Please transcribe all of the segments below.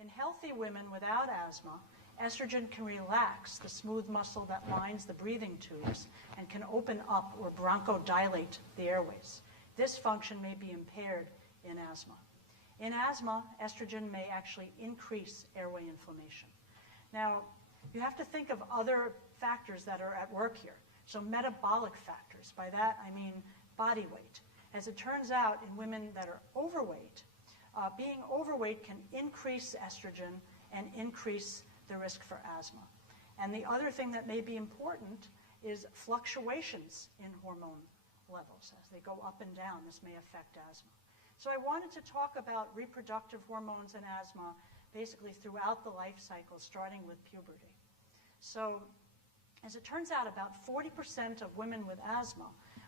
In healthy women without asthma, estrogen can relax the smooth muscle that lines the breathing tubes and can open up or bronchodilate the airways. This function may be impaired in asthma. In asthma, estrogen may actually increase airway inflammation. Now, you have to think of other factors that are at work here. So metabolic factors, by that I mean body weight. As it turns out, in women that are overweight, being overweight can increase estrogen and increase the risk for asthma. And the other thing that may be important is fluctuations in hormone levels. As they go up and down, this may affect asthma. So I wanted to talk about reproductive hormones and asthma basically throughout the life cycle, starting with puberty. So as it turns out, about 40% of women with asthma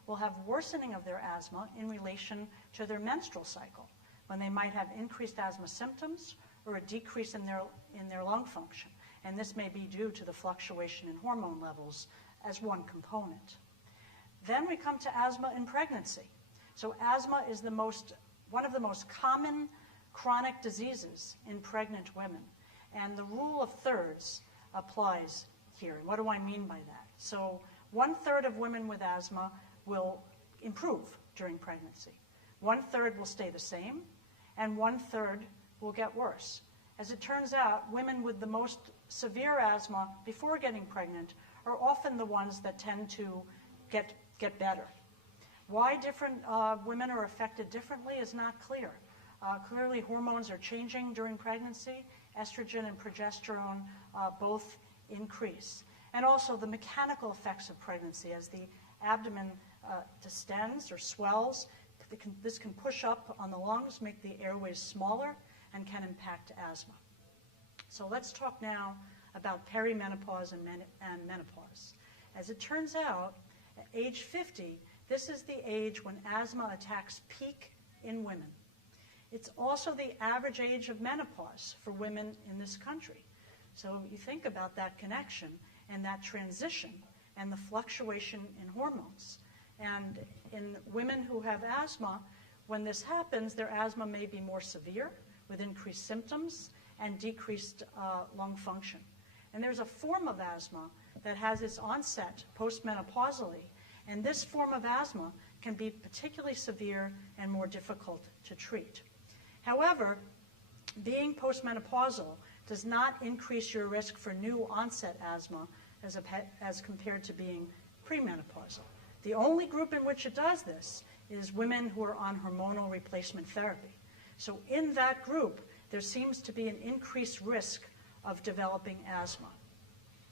will have worsening of their asthma in relation to their menstrual cycle, when they might have increased asthma symptoms or a decrease in their lung function. And this may be due to the fluctuation in hormone levels as one component. Then we come to asthma in pregnancy. So asthma is one of the most common chronic diseases in pregnant women. And the rule of thirds applies here. And what do I mean by that? So 1/3 of women with asthma will improve during pregnancy. 1/3 will stay the same, and 1/3 will get worse. As it turns out, women with the most severe asthma before getting pregnant are often the ones that tend to get better. Why different women are affected differently is not clear. Clearly, hormones are changing during pregnancy. Estrogen and progesterone both increase. And also the mechanical effects of pregnancy. As the abdomen distends or swells, this can push up on the lungs, make the airways smaller, and can impact asthma. So let's talk now about perimenopause and menopause. As it turns out, at age 50, this is the age when asthma attacks peak in women. It's also the average age of menopause for women in this country. So you think about that connection and that transition and the fluctuation in hormones. And in women who have asthma, when this happens, their asthma may be more severe with increased symptoms and decreased lung function. And there's a form of asthma that has its onset postmenopausally, and this form of asthma can be particularly severe and more difficult to treat. However, being postmenopausal does not increase your risk for new onset asthma as compared to being premenopausal. The only group in which it does this is women who are on hormonal replacement therapy. So in that group, there seems to be an increased risk of developing asthma.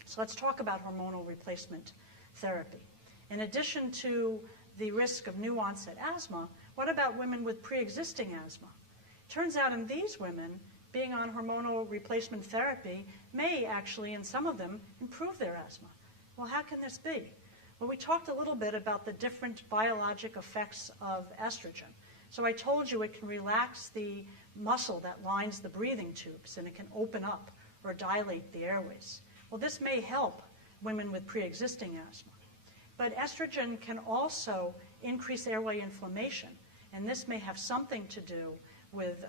So let's talk about hormonal replacement therapy. In addition to the risk of new onset asthma, what about women with pre-existing asthma? Turns out in these women, being on hormonal replacement therapy may actually, in some of them, improve their asthma. Well, how can this be? Well, we talked a little bit about the different biologic effects of estrogen. So I told you it can relax the muscle that lines the breathing tubes, and it can open up or dilate the airways. Well, this may help women with pre-existing asthma. But estrogen can also increase airway inflammation, and this may have something to do with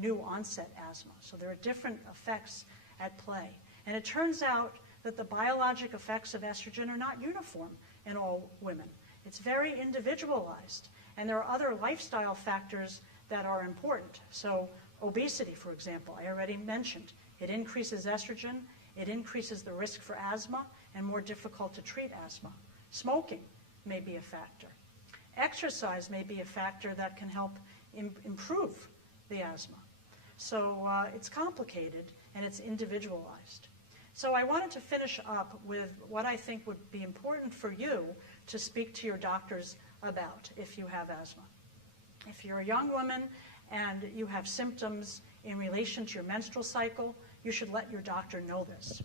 new onset asthma. So there are different effects at play. And it turns out that the biologic effects of estrogen are not uniform in all women. It's very individualized. And there are other lifestyle factors that are important. So obesity, for example, I already mentioned. It increases estrogen, it increases the risk for asthma, and more difficult to treat asthma. Smoking may be a factor. Exercise may be a factor that can help improve the asthma. So it's complicated and it's individualized. So I wanted to finish up with what I think would be important for you to speak to your doctors about if you have asthma. If you're a young woman and you have symptoms in relation to your menstrual cycle, you should let your doctor know this.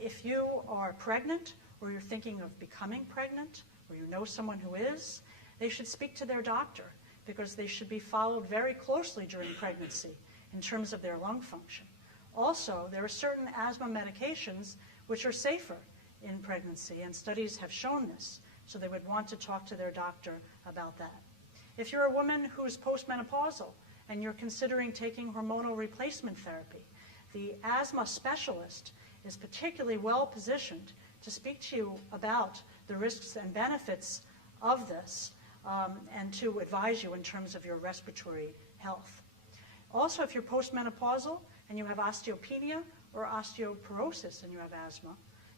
If you are pregnant or you're thinking of becoming pregnant or you know someone who is, they should speak to their doctor because they should be followed very closely during pregnancy in terms of their lung function. Also, there are certain asthma medications which are safer in pregnancy, and studies have shown this, so they would want to talk to their doctor about that. If you're a woman who's postmenopausal and you're considering taking hormonal replacement therapy, the asthma specialist is particularly well positioned to speak to you about the risks and benefits of this and to advise you in terms of your respiratory health. Also, if you're postmenopausal and you have osteopenia or osteoporosis and you have asthma,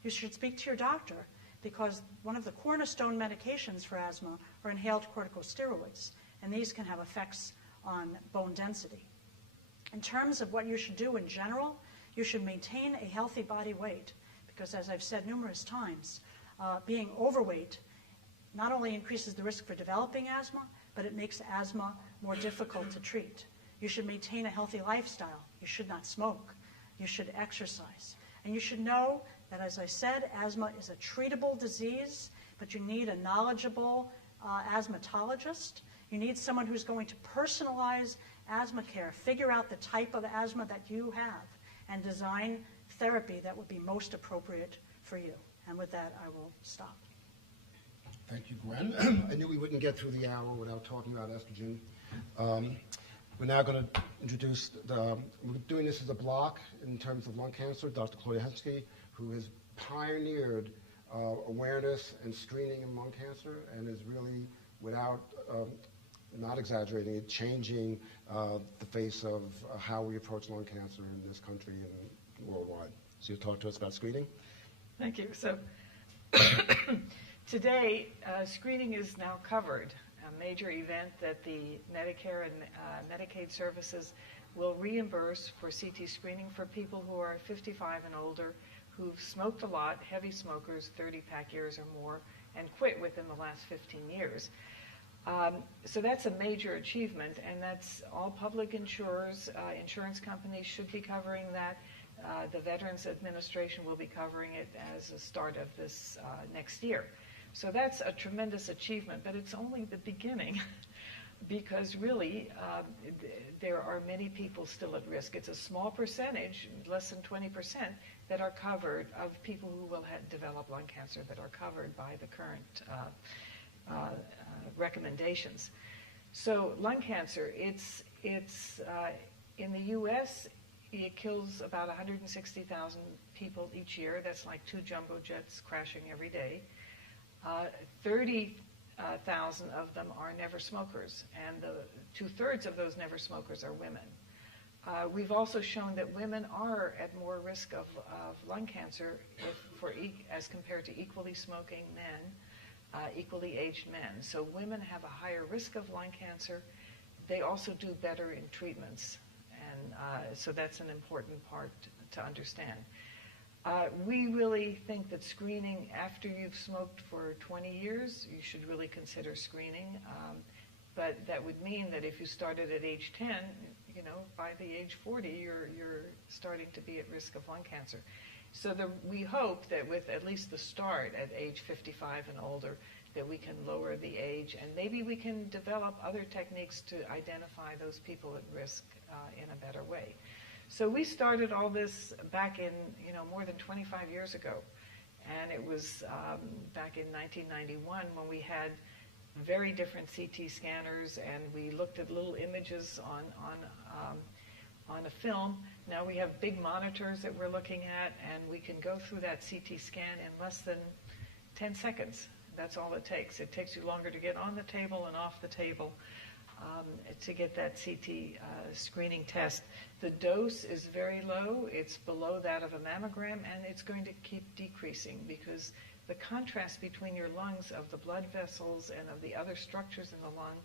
you should speak to your doctor, because one of the cornerstone medications for asthma are inhaled corticosteroids, and these can have effects on bone density. In terms of what you should do in general, you should maintain a healthy body weight, because as I've said numerous times, being overweight not only increases the risk for developing asthma, but it makes asthma more difficult to treat. You should maintain a healthy lifestyle. You should not smoke. You should exercise. And you should know that, as I said, asthma is a treatable disease, but you need a knowledgeable asthmatologist. You need someone who's going to personalize asthma care, figure out the type of asthma that you have, and design therapy that would be most appropriate for you. And with that, I will stop. Thank you, Gwen. I knew we wouldn't get through the hour without talking about estrogen. We're now going to introduce, we're doing this as a block in terms of lung cancer, Dr. Claudia Henschke, who has pioneered awareness and screening in lung cancer and is really, without, not exaggerating it, changing the face of how we approach lung cancer in this country and worldwide. So you'll talk to us about screening? Thank you. So today, screening is now covered, a major event that the Medicare and Medicaid services will reimburse for CT screening for people who are 55 and older, who've smoked a lot, heavy smokers, 30-pack years or more, and quit within the last 15 years. So that's a major achievement, and that's all public insurers, insurance companies should be covering that. The Veterans Administration will be covering it as a start of this next year. So that's a tremendous achievement, but it's only the beginning because really there are many people still at risk. It's a small percentage, less than 20%, that are covered of people who will develop lung cancer that are covered by the current recommendations. So lung cancer, it's in the U.S., it kills about 160,000 people each year. That's like 2 jumbo jets crashing every day. 30,000 of them are never smokers, and the 2/3 of those never smokers are women. We've also shown that women are at more risk of lung cancer as compared to equally smoking men, equally aged men. So women have a higher risk of lung cancer. They also do better in treatments, and so that's an important part to understand. We really think that screening after you've smoked for 20 years, you should really consider screening. But that would mean that if you started at age 10, by the age 40, you're starting to be at risk of lung cancer. So we hope that with at least the start at age 55 and older, that we can lower the age, and maybe we can develop other techniques to identify those people at risk in a better way. So we started all this back in, more than 25 years ago. And it was back in 1991 when we had very different CT scanners, and we looked at little images on a film. Now we have big monitors that we're looking at, and we can go through that CT scan in less than 10 seconds. That's all it takes. It takes you longer to get on the table and off the table to get that CT screening test. The dose is very low. It's below that of a mammogram, and it's going to keep decreasing because the contrast between your lungs of the blood vessels and of the other structures in the lung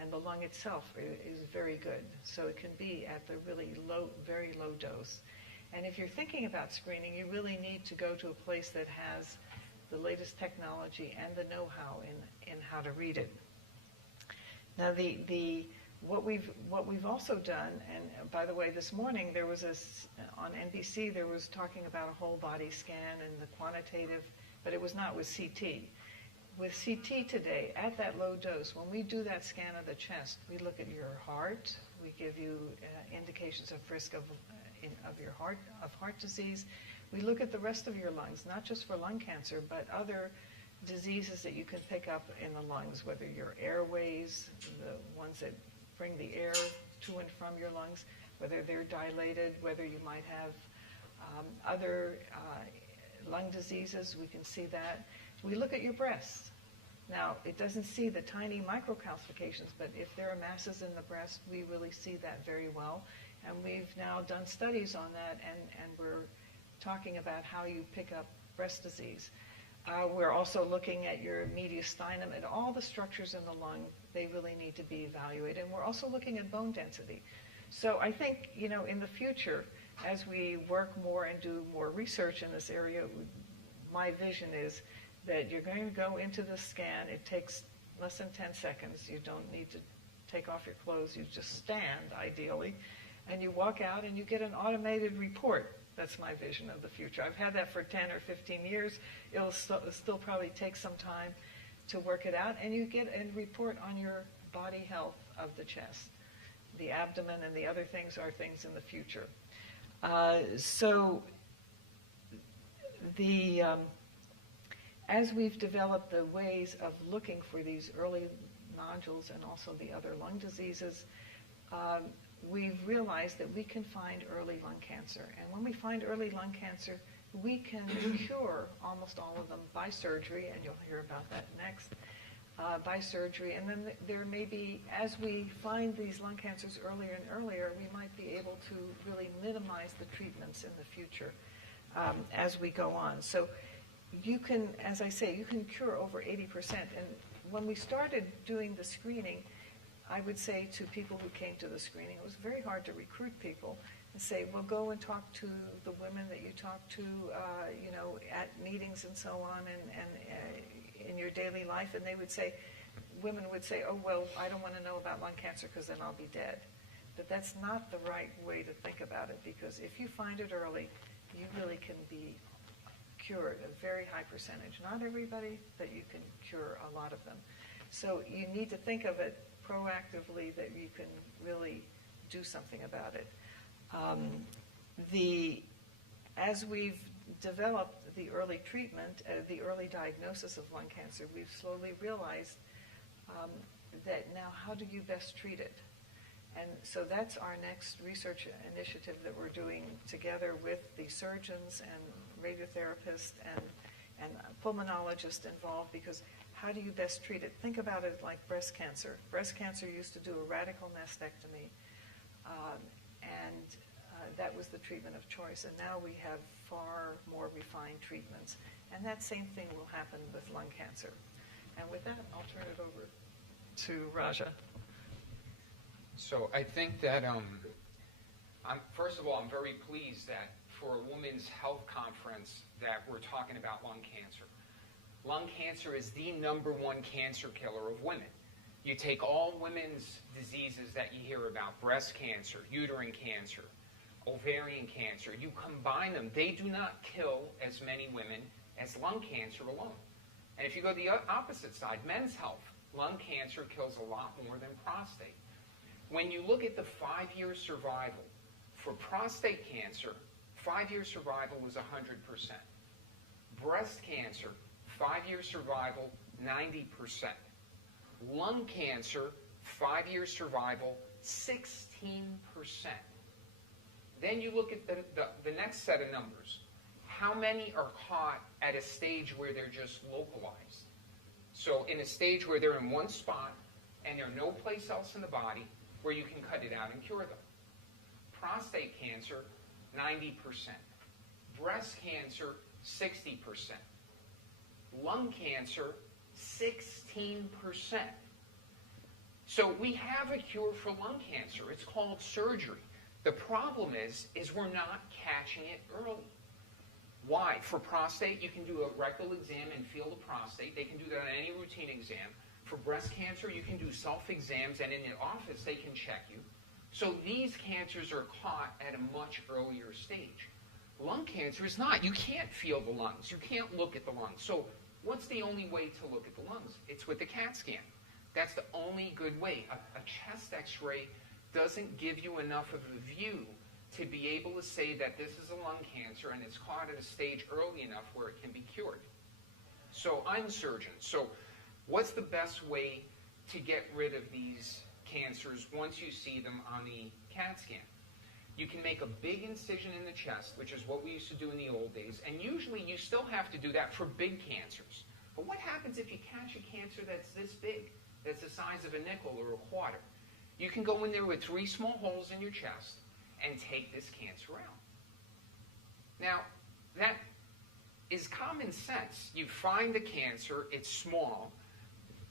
and the lung itself is very good. So it can be at the really low, very low dose. And if you're thinking about screening, you really need to go to a place that has the latest technology and the know-how in how to read it. Now, what we've also done, and by the way, this morning there was on NBC there was talking about a whole body scan and the quantitative, but it was not with CT. With CT today, at that low dose, when we do that scan of the chest, we look at your heart. We give you indications of risk of heart disease. We look at the rest of your lungs, not just for lung cancer, but other diseases that you can pick up in the lungs, whether your airways, the ones that bring the air to and from your lungs, whether they're dilated, whether you might have other lung diseases. We can see that. We look at your breasts. Now, it doesn't see the tiny microcalcifications, but if there are masses in the breast, we really see that very well. And we've now done studies on that, and we're talking about how you pick up breast disease. We're also looking at your mediastinum and all the structures in the lung. They really need to be evaluated. And we're also looking at bone density. So I think, in the future, as we work more and do more research in this area, my vision is that you're going to go into the scan. It takes less than 10 seconds. You don't need to take off your clothes. You just stand, ideally, and you walk out and you get an automated report. That's my vision of the future. I've had that for 10 or 15 years. It'll still probably take some time to work it out, and you get a report on your body health of the chest. The abdomen and the other things are things in the future. As we've developed the ways of looking for these early nodules and also the other lung diseases, we've realized that we can find early lung cancer. And when we find early lung cancer, we can cure almost all of them by surgery, and you'll hear about that next, by surgery. And then there may be, as we find these lung cancers earlier and earlier, we might be able to really minimize the treatments in the future as we go on. So you can, as I say, you can cure over 80%. And when we started doing the screening, I would say to people who came to the screening, it was very hard to recruit people and say, well, go and talk to the women that you talk to, at meetings and so on, and in your daily life. And they would say, women would say, oh, well, I don't want to know about lung cancer because then I'll be dead. But that's not the right way to think about it, because if you find it early, you really can be cured, a very high percentage. Not everybody, but you can cure a lot of them. So you need to think of it proactively, that you can really do something about it. As we've developed the early treatment, the early diagnosis of lung cancer, we've slowly realized that now how do you best treat it? And so that's our next research initiative that we're doing together with the surgeons and radiotherapists and pulmonologists involved, because how do you best treat it? Think about it like breast cancer. Breast cancer used to do a radical mastectomy, and that was the treatment of choice. And now we have far more refined treatments. And that same thing will happen with lung cancer. And with that, I'll turn it over to Raja. So I think that, first of all, I'm very pleased that for a women's health conference that we're talking about lung cancer. Lung cancer is the #1 cancer killer of women. You take all women's diseases that you hear about, breast cancer, uterine cancer, ovarian cancer, you combine them, they do not kill as many women as lung cancer alone. And if you go to the opposite side, men's health, lung cancer kills a lot more than prostate. When you look at the 5-year survival for prostate cancer, 5-year survival was 100%. Breast cancer, 5-year survival, 90%. Lung cancer, 5-year survival, 16%. Then you look at the next set of numbers. How many are caught at a stage where they're just localized? So in a stage where they're in one spot and there's no place else in the body where you can cut it out and cure them. Prostate cancer, 90%. Breast cancer, 60%. Lung cancer, 16%. So we have a cure for lung cancer. It's called surgery. The problem is we're not catching it early. Why? For prostate, you can do a rectal exam and feel the prostate. They can do that on any routine exam. For breast cancer, you can do self-exams, and in the office, they can check you. So these cancers are caught at a much earlier stage. Lung cancer is not. You can't feel the lungs. You can't look at the lungs. So what's the only way to look at the lungs? It's with the CAT scan. That's the only good way. A chest x-ray doesn't give you enough of a view to be able to say that this is a lung cancer and it's caught at a stage early enough where it can be cured. So I'm a surgeon. So what's the best way to get rid of these cancers once you see them on the CAT scan. You can make a big incision in the chest, which is what we used to do in the old days, and usually you still have to do that for big cancers. But what happens if you catch a cancer that's this big, that's the size of a nickel or a quarter? You can go in there with 3 small holes in your chest and take this cancer out. Now, that is common sense. You find the cancer, it's small,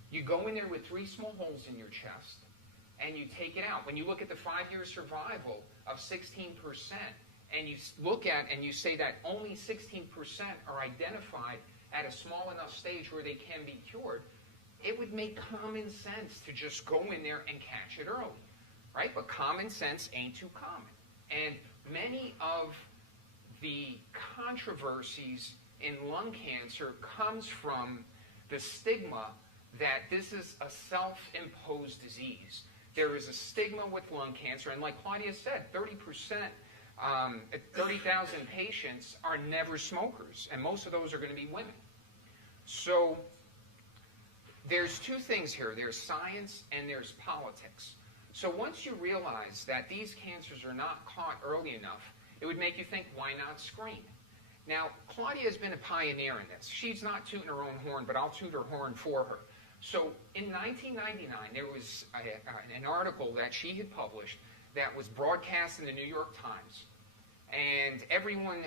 you go in there with 3 small holes in your chest, and you take it out. When you look at the 5-year survival of 16%, and you look at and you say that only 16% are identified at a small enough stage where they can be cured, it would make common sense to just go in there and catch it early, right? But common sense ain't too common. And many of the controversies in lung cancer comes from the stigma that this is a self-imposed disease. There is a stigma with lung cancer, and like Claudia said, 30%, 30,000 patients are never smokers, and most of those are going to be women. So there's 2 things here. There's science and there's politics. So once you realize that these cancers are not caught early enough, it would make you think, why not screen? Now, Claudia has been a pioneer in this. She's not tooting her own horn, but I'll toot her horn for her. So in 1999, there was an article that she had published that was broadcast in the New York Times. And everyone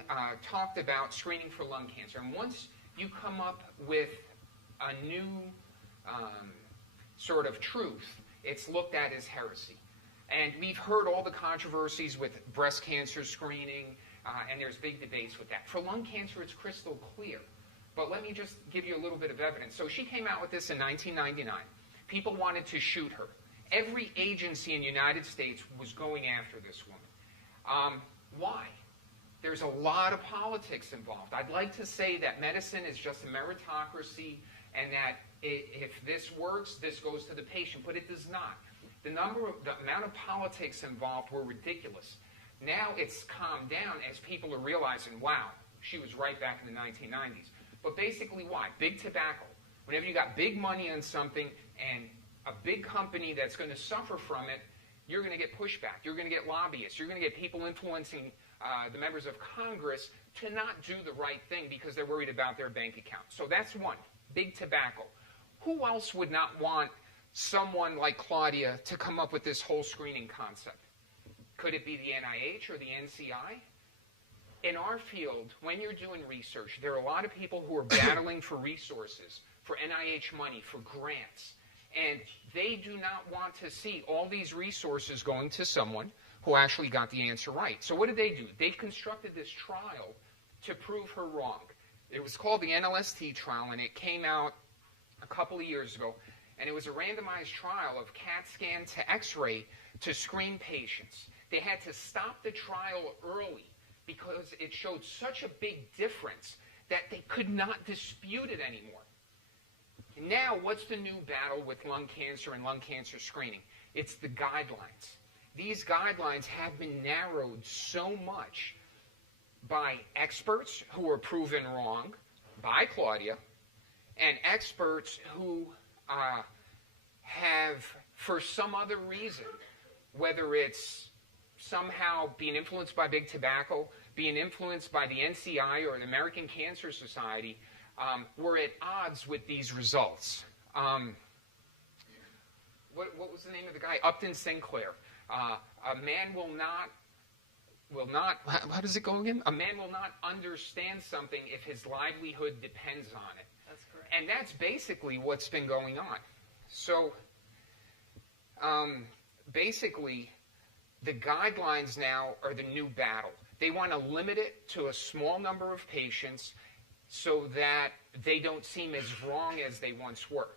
talked about screening for lung cancer. And once you come up with a new sort of truth, it's looked at as heresy. And we've heard all the controversies with breast cancer screening, and there's big debates with that. For lung cancer, it's crystal clear. But let me just give you a little bit of evidence. So she came out with this in 1999. People wanted to shoot her. Every agency in the United States was going after this woman. Why? There's a lot of politics involved. I'd like to say that medicine is just a meritocracy and that if this works, this goes to the patient, but it does not. The amount of politics involved were ridiculous. Now it's calmed down as people are realizing, wow, she was right back in the 1990s. But basically why? Big tobacco. Whenever you got big money on something and a big company that's going to suffer from it, you're going to get pushback. You're going to get lobbyists. You're going to get people influencing the members of Congress to not do the right thing because they're worried about their bank account. So that's one, big tobacco. Who else would not want someone like Claudia to come up with this whole screening concept? Could it be the NIH or the NCI? In our field, when you're doing research, there are a lot of people who are battling for resources, for NIH money, for grants. And they do not want to see all these resources going to someone who actually got the answer right. So what did they do? They constructed this trial to prove her wrong. It was called the NLST trial, and it came out a couple of years ago. And it was a randomized trial of CAT scan to X-ray to screen patients. They had to stop the trial early because it showed such a big difference that they could not dispute it anymore. Now, what's the new battle with lung cancer and lung cancer screening? It's the guidelines. These guidelines have been narrowed so much by experts who are proven wrong, by Claudia, and experts who have, for some other reason, whether it's somehow being influenced by big tobacco, being influenced by the NCI or the American Cancer Society, we're at odds with these results. What was the name of the guy? Upton Sinclair. A man will not, how does it go again? A man will not understand something if his livelihood depends on it. That's correct. And that's basically what's been going on. So, basically, the guidelines now are the new battle. They want to limit it to a small number of patients so that they don't seem as wrong as they once were.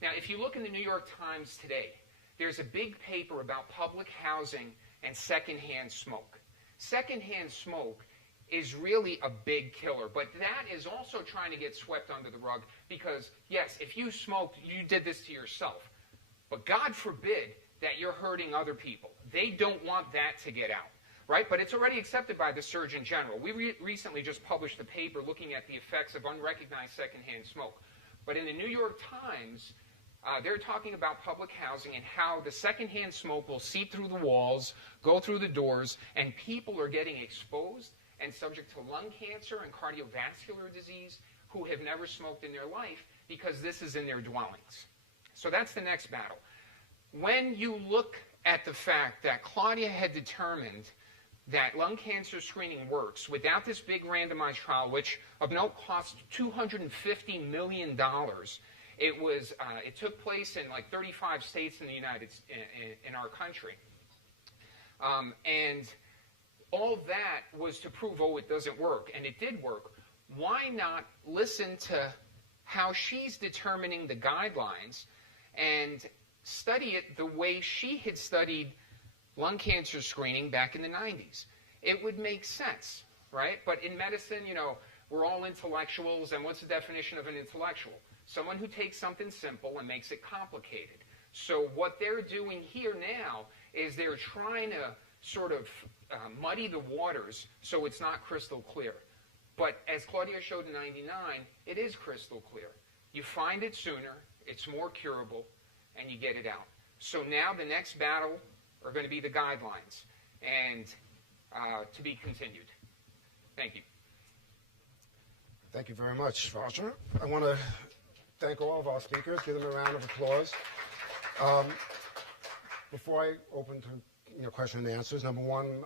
Now, if you look in the New York Times today, there's a big paper about public housing and secondhand smoke. Secondhand smoke is really a big killer, but that is also trying to get swept under the rug because, yes, if you smoked, you did this to yourself. But God forbid that you're hurting other people. They don't want that to get out, right? But it's already accepted by the Surgeon General. We recently just published a paper looking at the effects of unrecognized secondhand smoke. But in the New York Times, They're talking about public housing and how the secondhand smoke will seep through the walls, go through the doors, and people are getting exposed and subject to lung cancer and cardiovascular disease who have never smoked in their life because this is in their dwellings. So that's the next battle. When you look at the fact that Claudia had determined that lung cancer screening works without this big randomized trial, which of note cost $250 million, it took place in like 35 states in the in our country. And all that was to prove, oh, it doesn't work. And it did work. Why not listen to how she's determining the guidelines and study it the way she had studied lung cancer screening back in the 90s? It would make sense, right? But in medicine, you know, we're all intellectuals. And what's the definition of an intellectual? Someone who takes something simple and makes it complicated. So what they're doing here now is they're trying to sort of muddy the waters so it's not crystal clear. But as Claudia showed in 99, it is crystal clear. You find it sooner, it's more curable, and you get it out. So now the next battle are going to be the guidelines, and to be continued. Thank you. Thank you very much, Roger. I want to thank all of our speakers. Give them a round of applause. Before I open to question and answers, number one,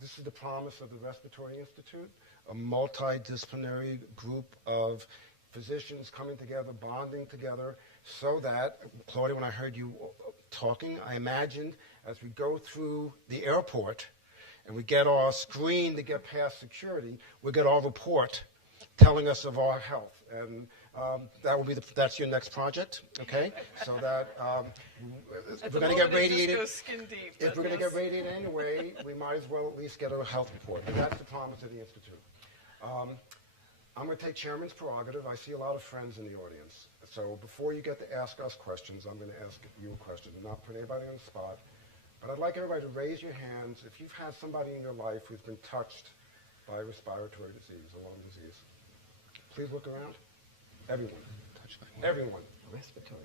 this is the promise of the Respiratory Institute, a multidisciplinary group of physicians coming together, bonding together, so that, Claudia, when I heard you talking, I imagined as we go through the airport and we get our screen to get past security, we get our report telling us of our health. And that will be that's your next project, okay? So that if we're going to get radiated, if we're going to get radiated anyway, we might as well at least get a health report. And that's the promise of the Institute. I'm going to take chairman's prerogative. I see a lot of friends in the audience. So before you get to ask us questions, I'm going to ask you a question. I'm not putting anybody on the spot. But I'd like everybody to raise your hands if you've had somebody in your life who's been touched by respiratory disease, a lung disease. Please look around. Everyone. Everyone.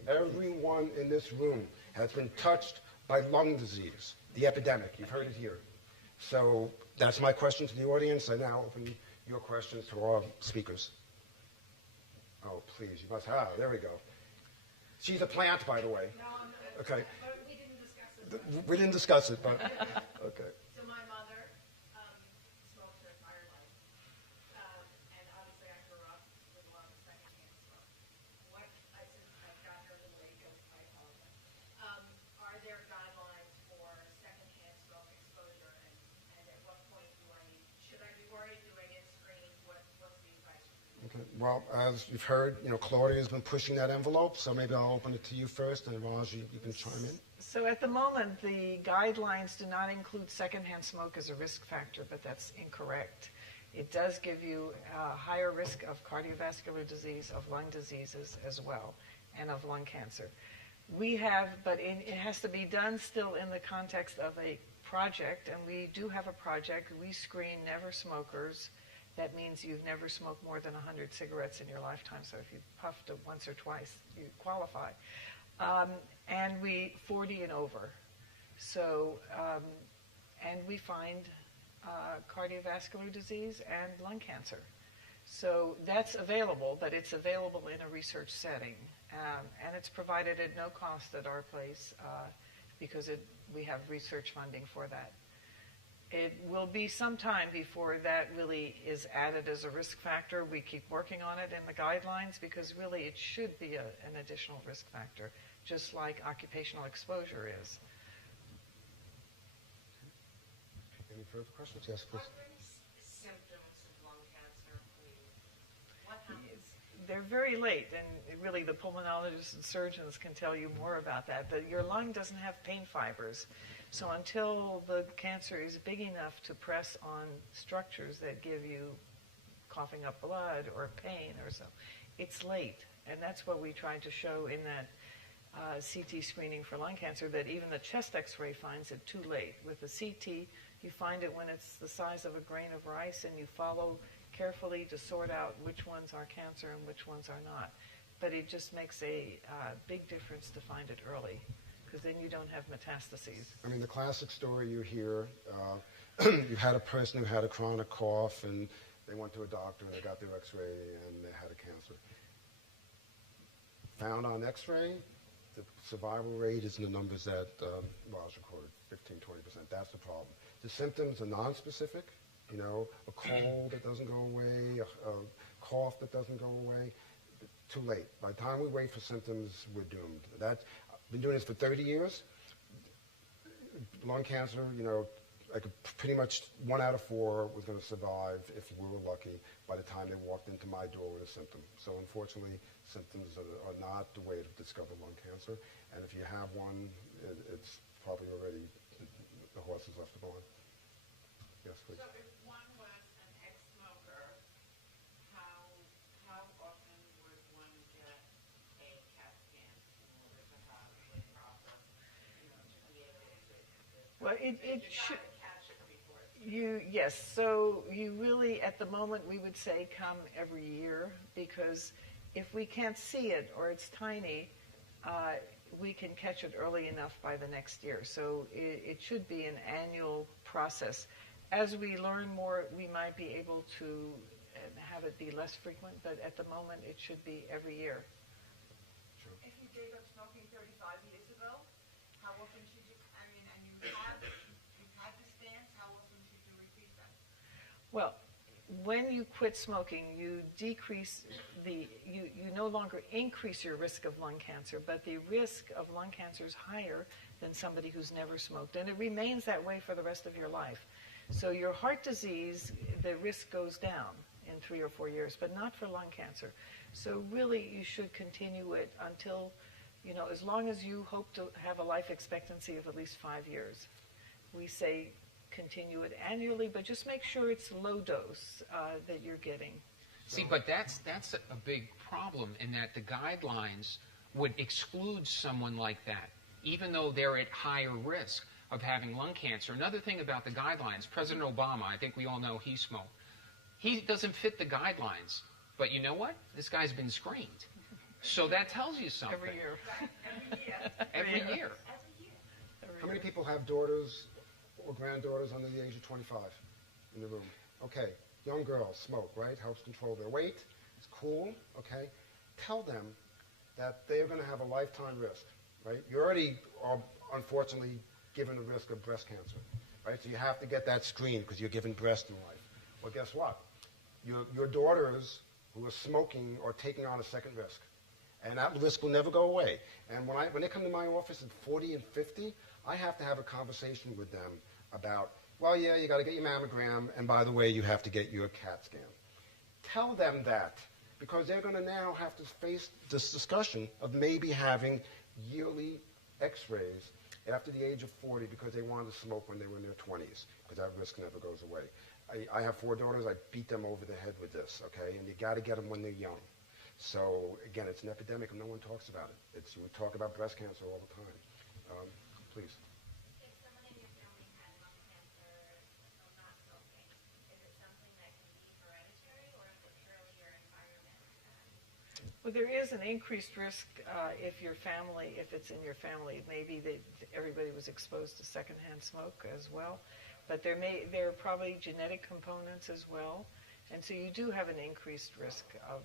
Everyone in this room has been touched by lung disease, the epidemic. You've heard it here. So that's my question to the audience. I now open your questions to our speakers. Oh, please, you must have. There we go. She's a plant, by the way. No, I'm not. Okay. But we didn't discuss this. We didn't discuss it, but okay. So my mother smoked her entire life. And obviously I grew up with a lot of secondhand smoke. Since I got her a little late, I apologize. Are there guidelines for secondhand smoke exposure? And at what point should I be worried? Do I get screened? What's the advice? Okay. Well, as you've heard, Claudia has been pushing that envelope, so maybe I'll open it to you first, and Raj, you can chime in. So at the moment, the guidelines do not include secondhand smoke as a risk factor, but that's incorrect. It does give you a higher risk of cardiovascular disease, of lung diseases as well, and of lung cancer. But it has to be done still in the context of a project, and we do have a project. We screen never smokers. That means you've never smoked more than 100 cigarettes in your lifetime. So if you puffed it once or twice, you qualify. And 40 and over. So, and we find cardiovascular disease and lung cancer. So that's available, but it's available in a research setting. And it's provided at no cost at our place because we have research funding for that. It will be some time before that really is added as a risk factor. We keep working on it in the guidelines because really it should be an additional risk factor, just like occupational exposure is. Any further questions? Yes, please. Are there any symptoms of lung cancer? What happens? They're very late, and really the pulmonologists and surgeons can tell you more about that. But your lung doesn't have pain fibers. So until the cancer is big enough to press on structures that give you coughing up blood or pain or so, it's late. And that's what we tried to show in that CT screening for lung cancer, that even the chest x-ray finds it too late. With the CT, you find it when it's the size of a grain of rice, and you follow carefully to sort out which ones are cancer and which ones are not. but it just makes a big difference to find it early, because then you don't have metastases. I mean, the classic story you hear, you had a person who had a chronic cough, and they went to a doctor, and they got their x-ray, and they had a cancer. Found on x-ray, the survival rate is in the numbers that Raj recorded, 15, 20%. That's the problem. The symptoms are non-specific, you know, a cold that doesn't go away, a cough that doesn't go away. Too late. By the time we wait for symptoms, we're doomed. I've been doing this for 30 years. Lung cancer, you know, like pretty much 1 out of 4 was going to survive if we were lucky by the time they walked into my door with a symptom. So unfortunately, symptoms are not the way to discover lung cancer. And if you have one, it's probably already, the horse has left the barn. Yes, please. So if one was an ex-smoker, how often would one get a CAT scan in order to have a proper, you know, to be able to? Well, it should. You gotta catch it before it's Yes, so you really, at the moment, we would say come every year, because if we can't see it or it's tiny, we can catch it early enough by the next year. So it should be an annual process. As we learn more, we might be able to have it be less frequent, but at the moment, it should be every year. If you gave up smoking 35 years ago, how often should you, I mean, and you've had the scans, how often should you repeat them? Well, when you quit smoking, you decrease you no longer increase your risk of lung cancer, but the risk of lung cancer is higher than somebody who's never smoked, and it remains that way for the rest of your life. So your heart disease, the risk goes down in 3 or 4 years, but not for lung cancer. So really, you should continue it until, you know, as long as you hope to have a life expectancy of at least 5 years. We say continue it annually, but just make sure it's low dose that you're getting. See, but that's a big problem in that the guidelines would exclude someone like that, even though they're at higher risk of having lung cancer. Another thing about the guidelines, President Obama, I think we all know he smoked. He doesn't fit the guidelines, but you know what? This guy's been screened. So that tells you something. Every year. Every year. How many people have daughters or granddaughters under the age of 25 in the room? Okay, young girls smoke, right? Helps control their weight. It's cool, okay? Tell them that they are going to have a lifetime risk, right? You already are, unfortunately, given the risk of breast cancer, right? So you have to get that screened because you're given breast in life. Well, guess what? Your daughters who are smoking are taking on a second risk. And that risk will never go away. And when they come to my office at 40 and 50, I have to have a conversation with them about, well, yeah, you got to get your mammogram, and by the way, you have to get your CAT scan. Tell them that, because they're going to now have to face this discussion of maybe having yearly x-rays after the age of 40 because they wanted to smoke when they were in their 20s, because that risk never goes away. I have 4 daughters. I beat them over the head with this, okay? And you got to get them when they're young. So, again, it's an epidemic and no one talks about it. We talk about breast cancer all the time. Please. If someone in your family had lung cancer from not smoking, is it something that can be hereditary, or is it purely your environment? Well, there is an increased risk if it's in your family. Maybe everybody was exposed to secondhand smoke as well. But there are probably genetic components as well. And so you do have an increased risk of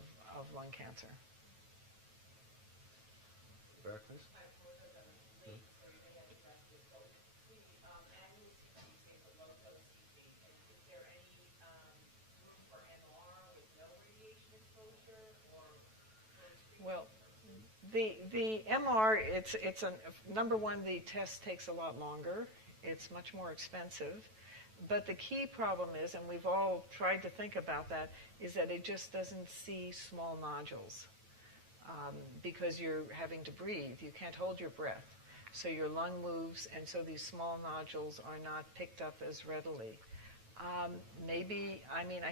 lung cancer. Back, please. Well, the MR, it's number one, the test takes a lot longer. It's much more expensive. But the key problem is, and we've all tried to think about that, is that it just doesn't see small nodules because you're having to breathe. You can't hold your breath. So your lung moves, and so these small nodules are not picked up as readily. I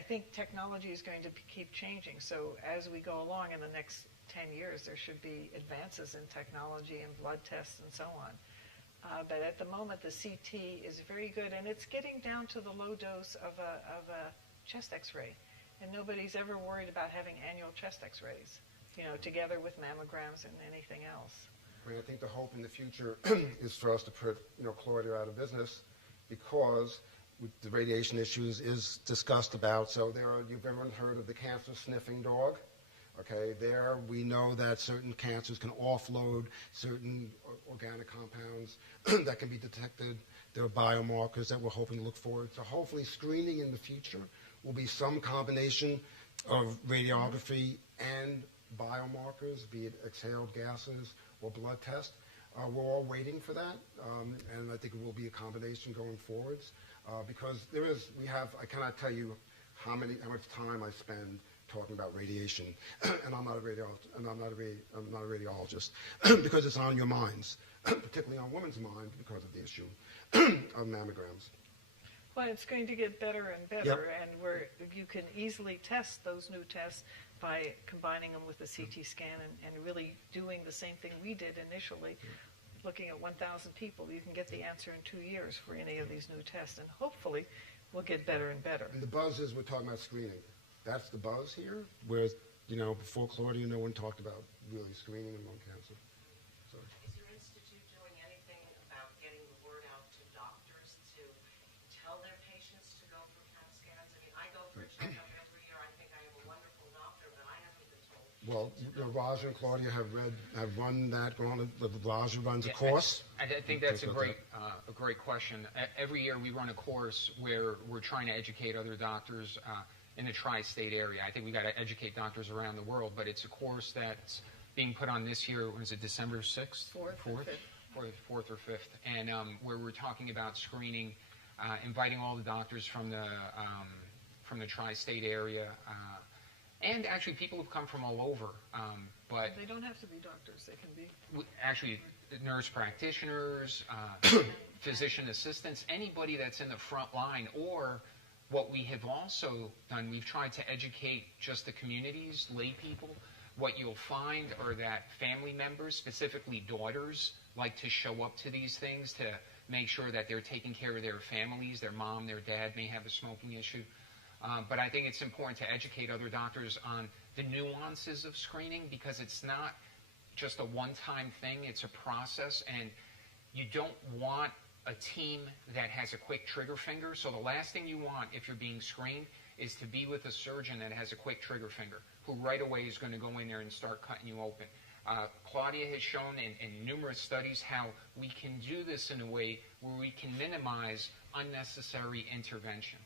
think technology is going to keep changing. So as we go along in the next 10 years, there should be advances in technology and blood tests and so on. But at the moment, the CT is very good, and it's getting down to the low dose of a chest X-ray. And nobody's ever worried about having annual chest X-rays. together with mammograms and anything else. I mean, I think the hope in the future is for us to put, Claudia out of business, because the radiation issues is discussed about. So you've everyone heard of the cancer sniffing dog? Okay, there we know that certain cancers can offload certain organic compounds that can be detected. There are biomarkers that we're hoping to look forward. So hopefully screening in the future will be some combination of radiography and biomarkers, be it exhaled gases or blood test. We're all waiting for that, and I think it will be a combination going forwards, because I cannot tell you how much time I spend talking about radiation, and I'm not a radiologist, because it's on your minds, particularly on women's minds, because of the issue of mammograms. Well, it's going to get better and better, and you can easily test those new tests by combining them with the CT scan and really doing the same thing we did initially, looking at 1,000 people. You can get the answer in 2 years for any of these new tests, and hopefully we'll get better and better. And the buzz is we're talking about screening. That's the buzz here, whereas, before Claudia, no one talked about really screening in lung cancer. So. Is your institute doing anything about getting the word out to doctors to tell their patients to go for CAT scans? I mean, I go for a checkup every year. I think I have a wonderful doctor, but I haven't been told. Well, Raja and Claudia have run that. Raja runs a course. I think that's a great question. Every year we run a course where we're trying to educate other doctors in the tri-state area. I think we got to educate doctors around the world, but it's a course that's being put on this year. Was it December 6th? 4th or 5th? And where we're talking about screening, inviting all the doctors from the tri-state area, and actually people who've come from all over. But they don't have to be doctors. They can be actually nurse practitioners, physician assistants, anybody that's in the front line. Or what we have also done, we've tried to educate just the communities, lay people. What you'll find are that family members, specifically daughters, like to show up to these things to make sure that they're taking care of their families. Their mom, their dad may have a smoking issue. But I think it's important to educate other doctors on the nuances of screening, because it's not just a one-time thing. It's a process, and you don't want a team that has a quick trigger finger. So the last thing you want if you're being screened is to be with a surgeon that has a quick trigger finger, who right away is going to go in there and start cutting you open. Claudia has shown in numerous studies how we can do this in a way where we can minimize unnecessary intervention.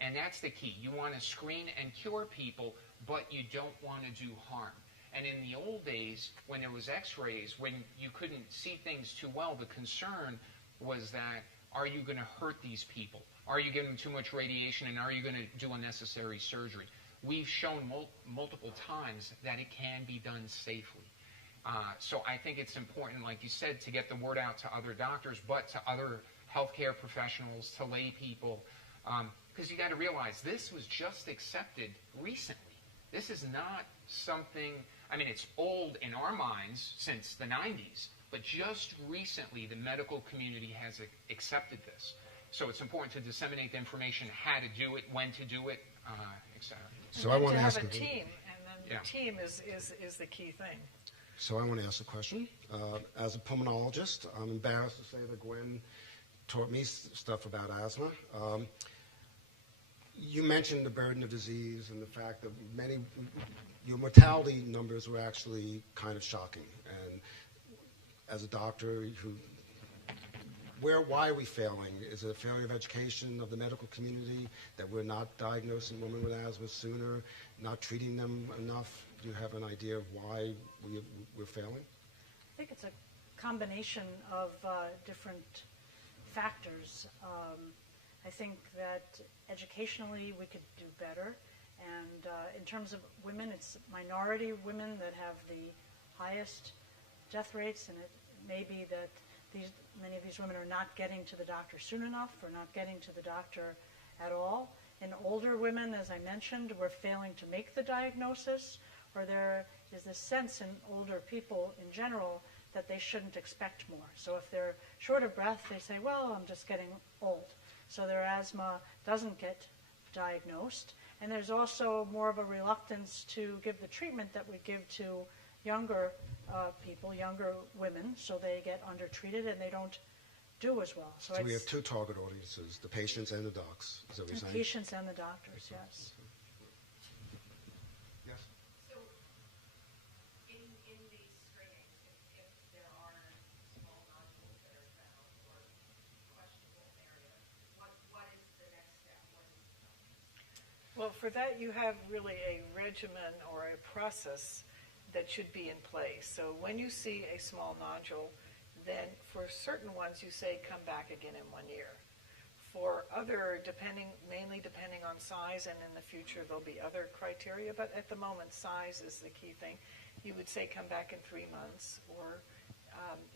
And that's the key. You want to screen and cure people, but you don't want to do harm. And in the old days, when there was x-rays, when you couldn't see things too well, the concern was that, are you going to hurt these people? Are you giving them too much radiation, and are you going to do unnecessary surgery? We've shown multiple times that it can be done safely. So I think it's important, like you said, to get the word out to other doctors, but to other healthcare professionals, to lay people, because you got to realize this was just accepted recently. This is not something, I mean, it's old in our minds since the 90s, but just recently the medical community has accepted this. So it's important to disseminate the information, how to do it, when to do it, etc. So I want to have ask a team, and then the team is the key thing. So I want to ask a question. As a pulmonologist, I'm embarrassed to say that Gwen taught me stuff about asthma. You mentioned the burden of disease and the fact that your mortality numbers were actually kind of shocking. And as a doctor, why are we failing? Is it a failure of education of the medical community that we're not diagnosing women with asthma sooner, not treating them enough? Do you have an idea of why we're failing? I think it's a combination of different factors. I think that educationally we could do better. And in terms of women, it's minority women that have the highest death rates, and it may be that many of these women are not getting to the doctor soon enough, or not getting to the doctor at all. In older women, as I mentioned, we're failing to make the diagnosis, or there is this sense in older people in general that they shouldn't expect more. So if they're short of breath, they say, well, I'm just getting old. So their asthma doesn't get diagnosed. And there's also more of a reluctance to give the treatment that we give to younger people, younger women, so they get undertreated and they don't do as well. So we have two target audiences, the patients and the docs. Is that what you're saying? Patients and the doctors, yes. Yes. So, in these screenings, if there are small nodules that are found or questionable areas, what is the next step? What is Well, for that, you have really a regimen or a process that should be in place. So when you see a small nodule, then for certain ones you say come back again in 1 year. For other, mainly depending on size, and in the future there'll be other criteria, but at the moment size is the key thing. You would say come back in 3 months, or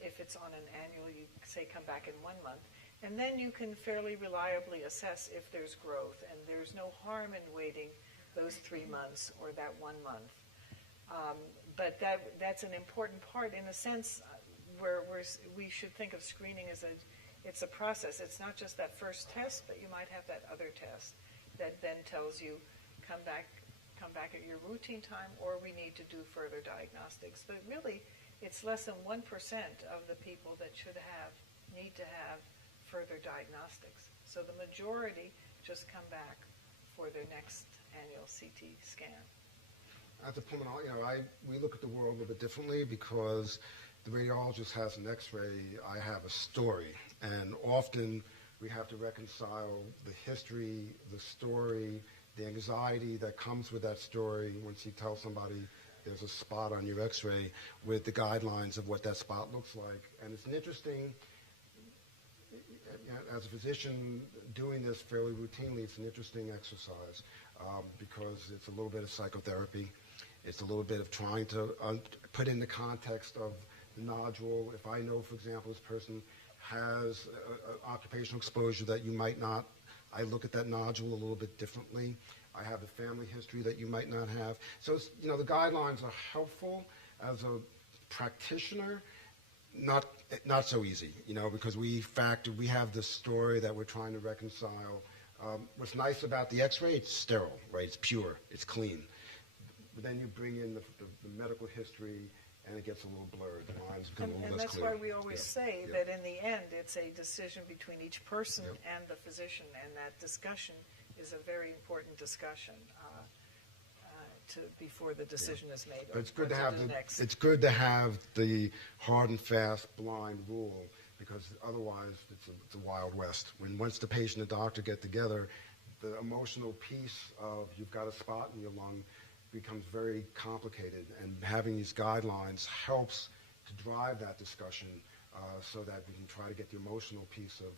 if it's on an annual, you say come back in 1 month. And then you can fairly reliably assess if there's growth, and there's no harm in waiting those 3 months or that 1 month. But that's an important part in a sense where we should think of screening as it's a process. It's not just that first test, but you might have that other test that then tells you come back at your routine time, or we need to do further diagnostics. But really, it's less than 1% of the people that need to have further diagnostics. So the majority just come back for their next annual CT scan. As a pulmonologist, we look at the world a little bit differently because the radiologist has an X-ray, I have a story, and often we have to reconcile the history, the story, the anxiety that comes with that story once you tell somebody there's a spot on your X-ray with the guidelines of what that spot looks like. And it's an interesting, as a physician doing this fairly routinely, it's an interesting exercise because it's a little bit of psychotherapy. It's a little bit of trying to put in the context of the nodule. If I know, for example, this person has occupational exposure that you might not, I look at that nodule a little bit differently. I have a family history that you might not have. So, the guidelines are helpful as a practitioner, not so easy, because we have this story that we're trying to reconcile. What's nice about the X-ray, it's sterile, right? It's pure, it's clean. But then you bring in the medical history, and it gets a little blurred. The lines become a little less clear. And that's why we always say that in the end, it's a decision between each person and the physician, and that discussion is a very important discussion before the decision is made. But it's good to have the hard and fast blind rule, because otherwise it's a wild west. Once the patient and doctor get together, the emotional piece of you've got a spot in your lung becomes very complicated, and having these guidelines helps to drive that discussion so that we can try to get the emotional piece of,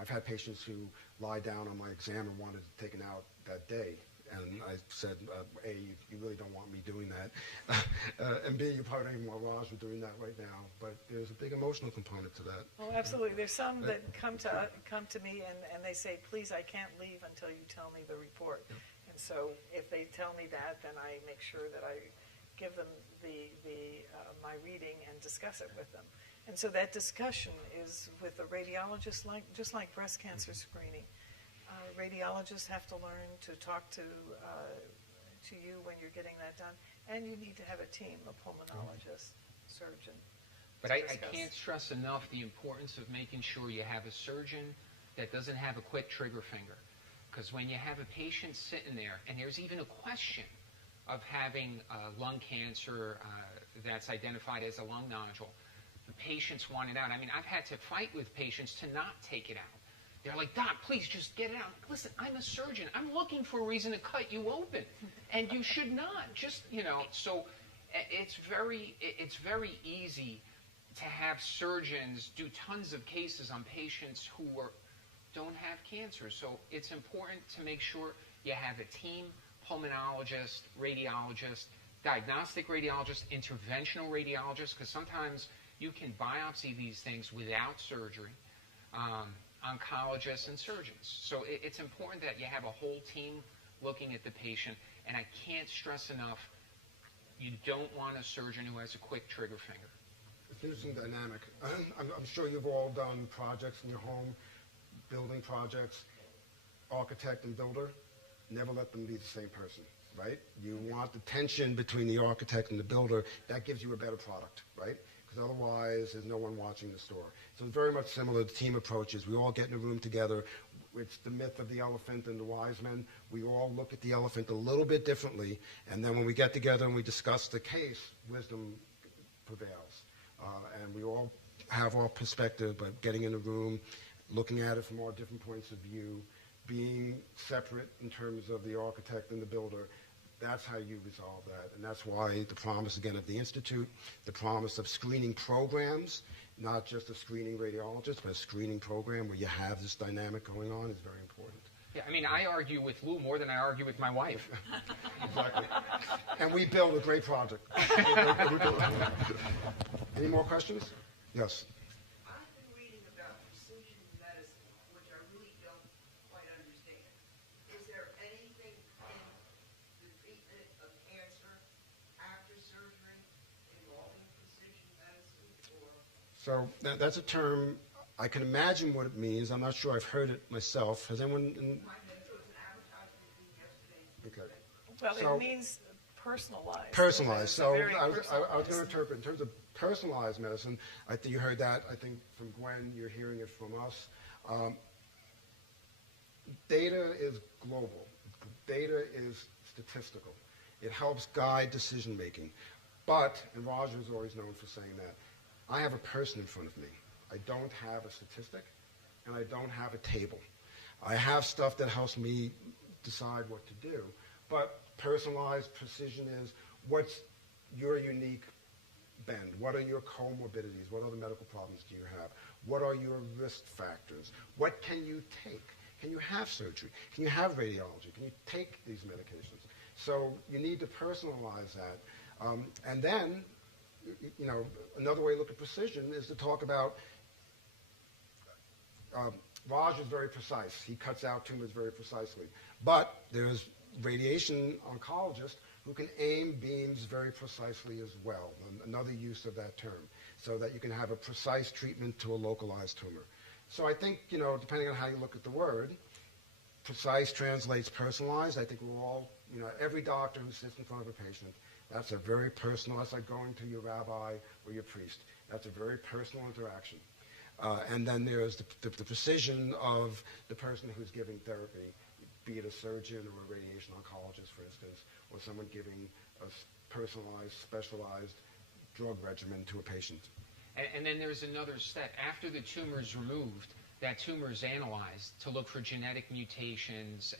I've had patients who lie down on my exam and wanted it taken out that day. And I said, A, you really don't want me doing that. And B, you probably don't even want Raj doing that right now. But there's a big emotional component to that. Oh, absolutely. There's some that come to me and they say, please, I can't leave until you tell me the report. Yep. And so if they tell me that, then I make sure that I give them my reading and discuss it with them. And so that discussion is with the radiologist, just like breast cancer screening. Radiologists have to learn to talk to you when you're getting that done, and you need to have a team, a pulmonologist, surgeon. But I can't stress enough the importance of making sure you have a surgeon that doesn't have a quick trigger finger. Because when you have a patient sitting there, and there's even a question of having lung cancer that's identified as a lung nodule, the patients want it out. I mean, I've had to fight with patients to not take it out. They're like, Doc, please just get it out. Listen, I'm a surgeon. I'm looking for a reason to cut you open. And you should not. So it's very easy to have surgeons do tons of cases on patients who don't have cancer. So it's important to make sure you have a team, pulmonologist, radiologist, diagnostic radiologist, interventional radiologist, because sometimes you can biopsy these things without surgery. Oncologists and surgeons. So it's important that you have a whole team looking at the patient, and I can't stress enough, you don't want a surgeon who has a quick trigger finger. It's an interesting dynamic. I'm sure you've all done projects in your home, building projects, architect and builder. never let them be the same person, right? You want the tension between the architect and the builder. That gives you a better product, right? Because otherwise, there's no one watching the store. So it's very much similar to team approaches. We all get in a room together. It's the myth of the elephant and the wise men. We all look at the elephant a little bit differently, and then when we get together and we discuss the case, wisdom prevails. And we all have our perspective, but getting in a room, looking at it from all different points of view, being separate in terms of the architect and the builder, that's how you resolve that. And that's why the promise, again, of the Institute, the promise of screening programs, not just a screening radiologist, but a screening program where you have this dynamic going on is very important. Yeah, I mean, I argue with Lou more than I argue with my wife. Exactly. And we build a great project. Any more questions? Yes. I've been reading about precision medicine, which I really don't quite understand. Is there anything in the treatment of cancer after surgery involving precision medicine, or? So that's a term, I can imagine what it means. I'm not sure I've heard it myself. Has anyone? There was an advertisement in yesterday's Okay. Well, So- it means personalized. Personalized. It's So very I was going to personalized. interpret in terms of personalized medicine. I think you heard that. I think from Gwen, you're hearing it from us. Data is global. Data is statistical. It helps guide decision making. But, and Roger is always known for saying that, I have a person in front of me. I don't have a statistic, and I don't have a table. I have stuff that helps me decide what to do. But personalized precision is what's your unique bend? What are your comorbidities? What other medical problems do you have? What are your risk factors? What can you take? Can you have surgery? Can you have radiology? Can you take these medications? So you need to personalize that. And then, you know, another way to look at precision is to talk about, Raj is very precise. He cuts out tumors very precisely. But there's radiation oncologists who can aim beams very precisely as well, another use of that term, so that you can have a precise treatment to a localized tumor. So I think, you know, depending on how you look at the word, precise translates personalized. I think we're all, you know, every doctor who sits in front of a patient, that's a very personal, that's like going to your rabbi or your priest. That's a very personal interaction. And then there's the precision of the person who's giving therapy, be it a surgeon or a radiation oncologist, for instance, or someone giving a personalized, specialized drug regimen to a patient. And then there's another step. After the tumor is removed, that tumor is analyzed to look for genetic mutations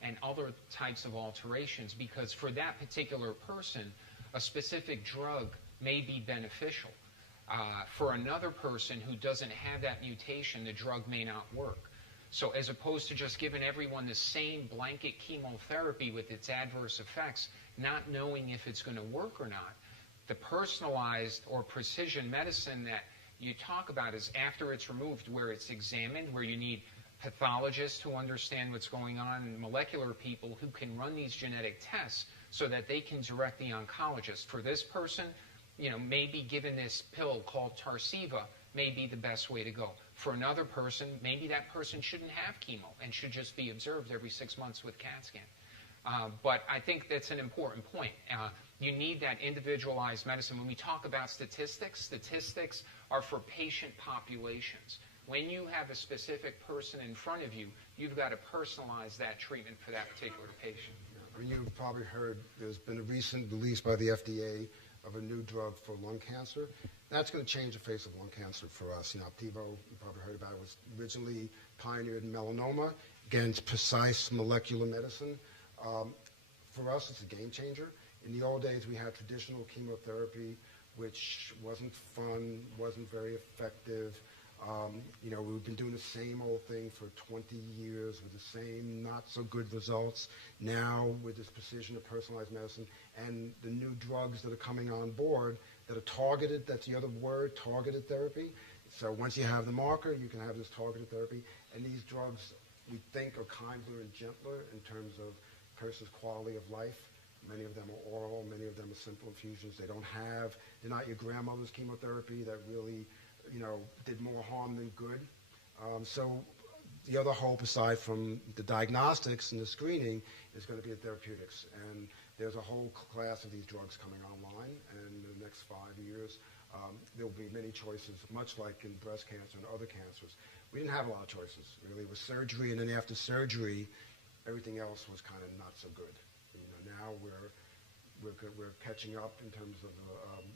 and other types of alterations, because for that particular person, a specific drug may be beneficial. For another person who doesn't have that mutation, the drug may not work. So as opposed to just giving everyone the same blanket chemotherapy with its adverse effects, not knowing if it's going to work or not, the personalized or precision medicine that you talk about is after it's removed, where it's examined, where you need pathologists who understand what's going on, and molecular people who can run these genetic tests so that they can direct the oncologist. For this person, you know, maybe given this pill called Tarceva may be the best way to go. For another person, maybe that person shouldn't have chemo and should just be observed every 6 months with CAT scan. But I think that's an important point. You need that individualized medicine. When we talk about statistics, statistics are for patient populations. When you have a specific person in front of you, you've got to personalize that treatment for that particular patient. I mean, you've probably heard there's been a recent release by the FDA of a new drug for lung cancer. That's going to change the face of lung cancer for us. You know, Opdivo, you probably heard about it, was originally pioneered in melanoma. Again, it's precise molecular medicine. For us, it's a game changer. In the old days, we had traditional chemotherapy, which wasn't fun, wasn't very effective. You know, we've been doing the same old thing for 20 years with the same not so good results. Now, with this precision of personalized medicine and the new drugs that are coming on board that are targeted, that's the other word, targeted therapy. So once you have the marker, you can have this targeted therapy. And these drugs, we think, are kinder and gentler in terms of person's quality of life. Many of them are oral, many of them are simple infusions. They're not your grandmother's chemotherapy that really, you know, did more harm than good. So the other hope, aside from the diagnostics and the screening, is going to be the therapeutics. And there's a whole class of these drugs coming online, and in the next 5 years, there will be many choices, much like in breast cancer and other cancers. We didn't have a lot of choices, really. It was surgery, and then after surgery, everything else was kind of not so good. Now we're catching up in terms of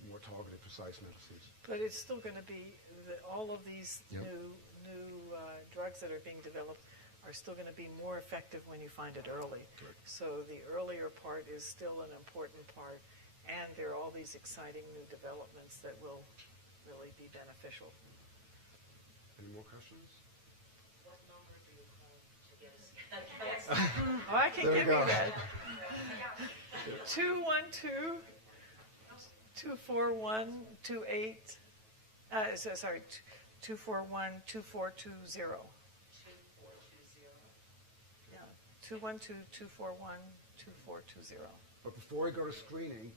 more targeted, precise medicines. But it's still going to be, all of these Yep. new drugs that are being developed are still going to be more effective when you find it early. Correct. So the earlier part is still an important part, and there are all these exciting new developments that will really be beneficial. Any more questions? What number do you call to get a Oh, I can There we give you go. that. 212-241-28, sorry, 241-2420. 2420? Yeah, 212-241-2420. But before we go to screening,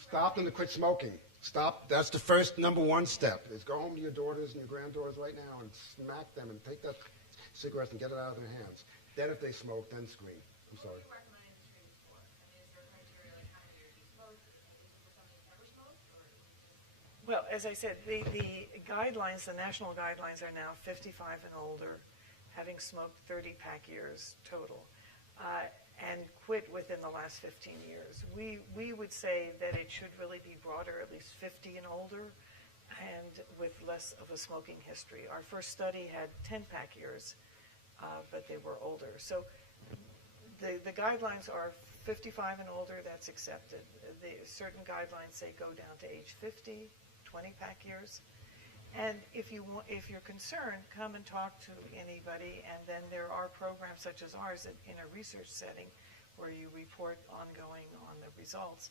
stop them to quit smoking. Stop. That's the first #1 step, is go home to your daughters and your granddaughters right now and smack them and take that cigarette and get it out of their hands. Then if they smoke, then screen. I'm sorry. What are you recommending the screening for? I mean, is there criteria like how many years you smoked? Is it for somebody who never smoked? Or is it just... Well, as I said, the guidelines, the national guidelines are now 55 and older, having smoked 30 pack years total, and quit within the last 15 years. We would say that it should really be broader, at least 50 and older, and with less of a smoking history. Our first study had 10 pack years, but they were older. So the guidelines are 55 and older, that's accepted. Certain guidelines say go down to age 50, 20 pack years. And if you're concerned, come and talk to anybody, and then there are programs such as ours that in a research setting where you report ongoing on the results.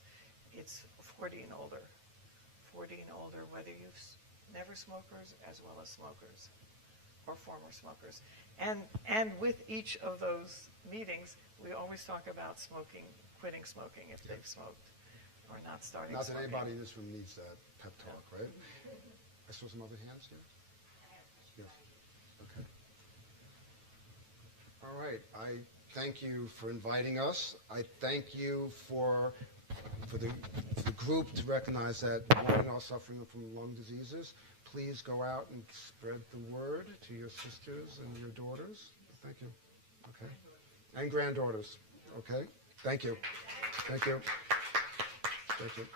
It's 40 and older. 40 and older, whether you've never smokers as well as smokers or former smokers. And with each of those meetings, we always talk about smoking, quitting smoking if they've smoked, or not starting Not that smoking. anybody in this room needs that pep talk, right? I saw some other hands here. Yes. Okay. All right. I thank you for inviting us. I thank you for the group to recognize that women are suffering from lung diseases. Please go out and spread the word to your sisters and your daughters. Thank you. Okay. And granddaughters. Okay. Thank you. Thank you. Thank you.